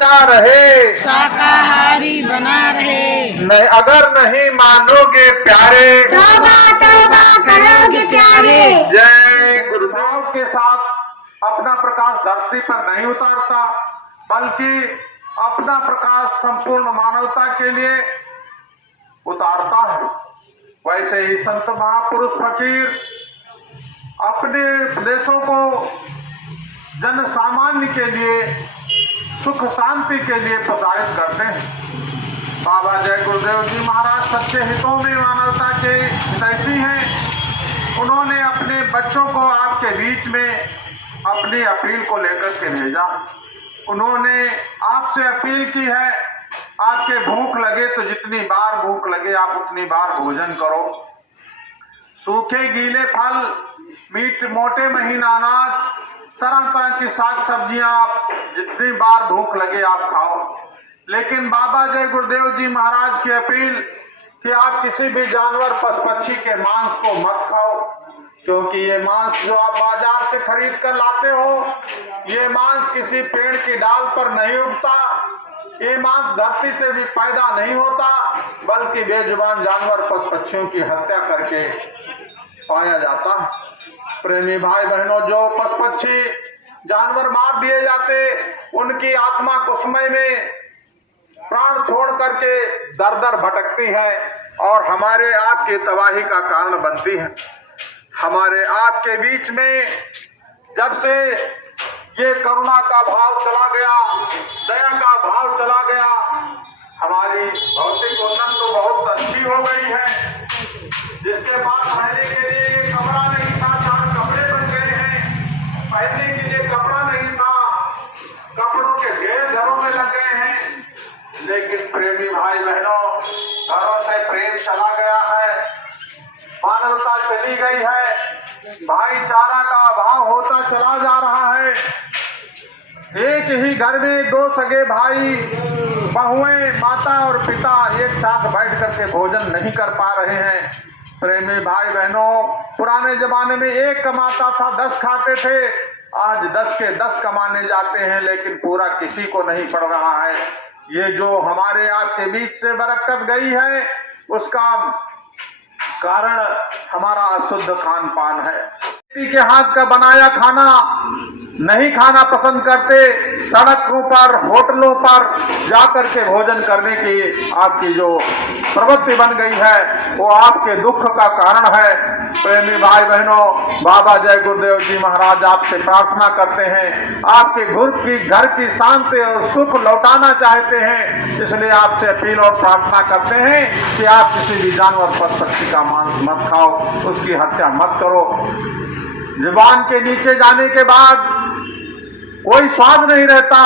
रहे, शाकाहारी बना रहे। नहीं अगर नहीं मानोगे प्यारे, तौबा तौबा करोगे प्यारे। जय गुरुदेव के साथ अपना प्रकाश धरती पर नहीं उतारता, बल्कि अपना प्रकाश संपूर्ण मानवता के लिए उतारता है। वैसे ही संत महापुरुष फकीर अपने उपदेशों को जन सामान्य के लिए सुख शांति के लिए प्रसारित करते हैं। बाबा जय गुरुदेव जी महाराज सच्चे हितों में मानवता के हितैषी हैं। उन्होंने अपने बच्चों को आपके बीच में अपनी अपील को लेकर के भेजा। उन्होंने आपसे अपील की है, आपके भूख लगे तो जितनी बार भूख लगे आप उतनी बार भोजन करो। सूखे गीले फल, मीठ मोटे महीन अनाज, तरह तरह की साग सब्जियां आप जितनी बार भूख लगे आप खाओ। लेकिन बाबा जय गुरुदेव जी महाराज की अपील कि आप किसी भी जानवर पशु पक्षी के मांस को मत खाओ, क्योंकि ये मांस जो आप बाजार से खरीद कर लाते हो, ये मांस किसी पेड़ की डाल पर नहीं उगता, ये मांस धरती से भी पैदा नहीं होता, बल्कि बेजुबान जानवर पशु पक्षियों की हत्या करके पाया जाता है। प्रेमी भाई बहनों, जो पशु पक्षी जानवर मार दिए जाते, उनकी आत्मा कुसमय में प्राण छोड़ करके दर दर भटकती है और हमारे आपकी तबाही का कारण बनती है। हमारे आपके बीच में जब से ये करुणा का भाव चला गया, दया का भाव चला गया, हमारी भौतिक उन्नति तो बहुत अच्छी हो गई है। जिसके पास रहने के लिए कमरा नहीं था, 4 कमरे बन गए हैं। पहनने के लिए कपड़ा नहीं था, कपड़ों के ढेर घरों में लग गए हैं। लेकिन प्रेमी भाई बहनों, घरों से प्रेम चला गया है, मानवता चली गई है, भाईचारा का अभाव होता चला जा रहा है। एक ही घर में 2 सगे भाई बहुएं, माता और पिता एक साथ बैठ करके भोजन नहीं कर पा रहे हैं। प्रेमी भाई बहनों, पुराने जमाने में एक कमाता था, 10 खाते थे। आज 10 के 10 कमाने जाते हैं, लेकिन पूरा किसी को नहीं पड़ रहा है। ये जो हमारे आपके बीच से बरकत गई है, उसका कारण हमारा अशुद्ध खान पान है। किसी के हाथ का बनाया खाना नहीं खाना पसंद करते, सड़कों पर होटलों पर जाकर के भोजन करने की आपकी जो प्रवृत्ति बन गई है, वो आपके दुख का कारण है। प्रेमी भाई बहनों, बाबा जय गुरुदेव जी महाराज आपसे प्रार्थना करते हैं, आपके घर की शांति और सुख लौटाना चाहते हैं। इसलिए आपसे अपील और प्रार्थना करते हैं कि आप किसी भी जानवर पशु पक्षी का मांस मत खाओ, उसकी हत्या मत करो। जुबान के नीचे जाने के बाद कोई स्वाद नहीं रहता,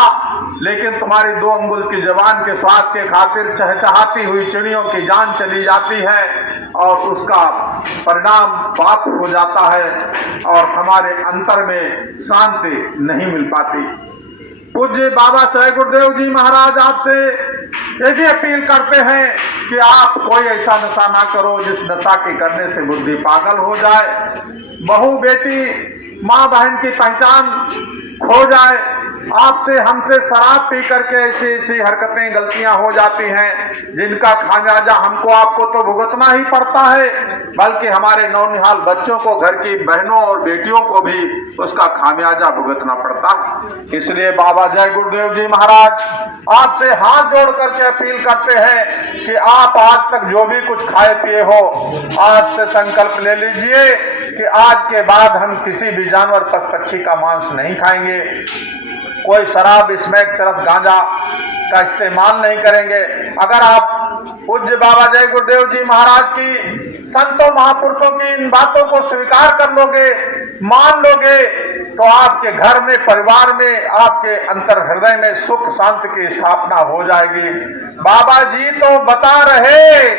लेकिन तुम्हारी 2 अंगुल की जुबान के स्वाद के खातिर चहचहाती हुई चिड़ियों की जान चली जाती है और उसका परिणाम पाप हो जाता है और हमारे अंतर में शांति नहीं मिल पाती। पूज्य बाबा जय गुरुदेव जी महाराज आपसे एक ही अपील करते हैं कि आप कोई ऐसा नशा ना करो जिस नशा के करने से बुद्धि पागल हो जाए, बहू बेटी माँ बहन की पहचान खो जाए। आपसे हमसे शराब पी करके ऐसी हरकतें गलतियां हो जाती हैं, जिनका खामियाजा हमको आपको तो भुगतना ही पड़ता है, बल्कि हमारे नौनिहाल बच्चों को, घर की बहनों और बेटियों को भी उसका खामियाजा भुगतना पड़ता है। इसलिए बाबा जय गुरुदेव जी महाराज आपसे हाथ जोड़ करके अपील करते हैं कि आप आज तक जो भी कुछ खाए पिए हो, आज से संकल्प ले लीजिए कि आज के बाद हम किसी भी जानवर पशु पक्षी का मांस नहीं खाएंगे, कोई शराब, स्मैक, चरस, गांजा का इस्तेमाल नहीं करेंगे। अगर आप पूज्य बाबा जय गुरुदेव जी महाराज की, संतों महापुरुषों की इन बातों को स्वीकार कर लोगे, मान लोगे, तो आपके घर में, परिवार में, आपके अंतर हृदय में सुख शांति की स्थापना हो जाएगी। बाबा जी तो बता रहे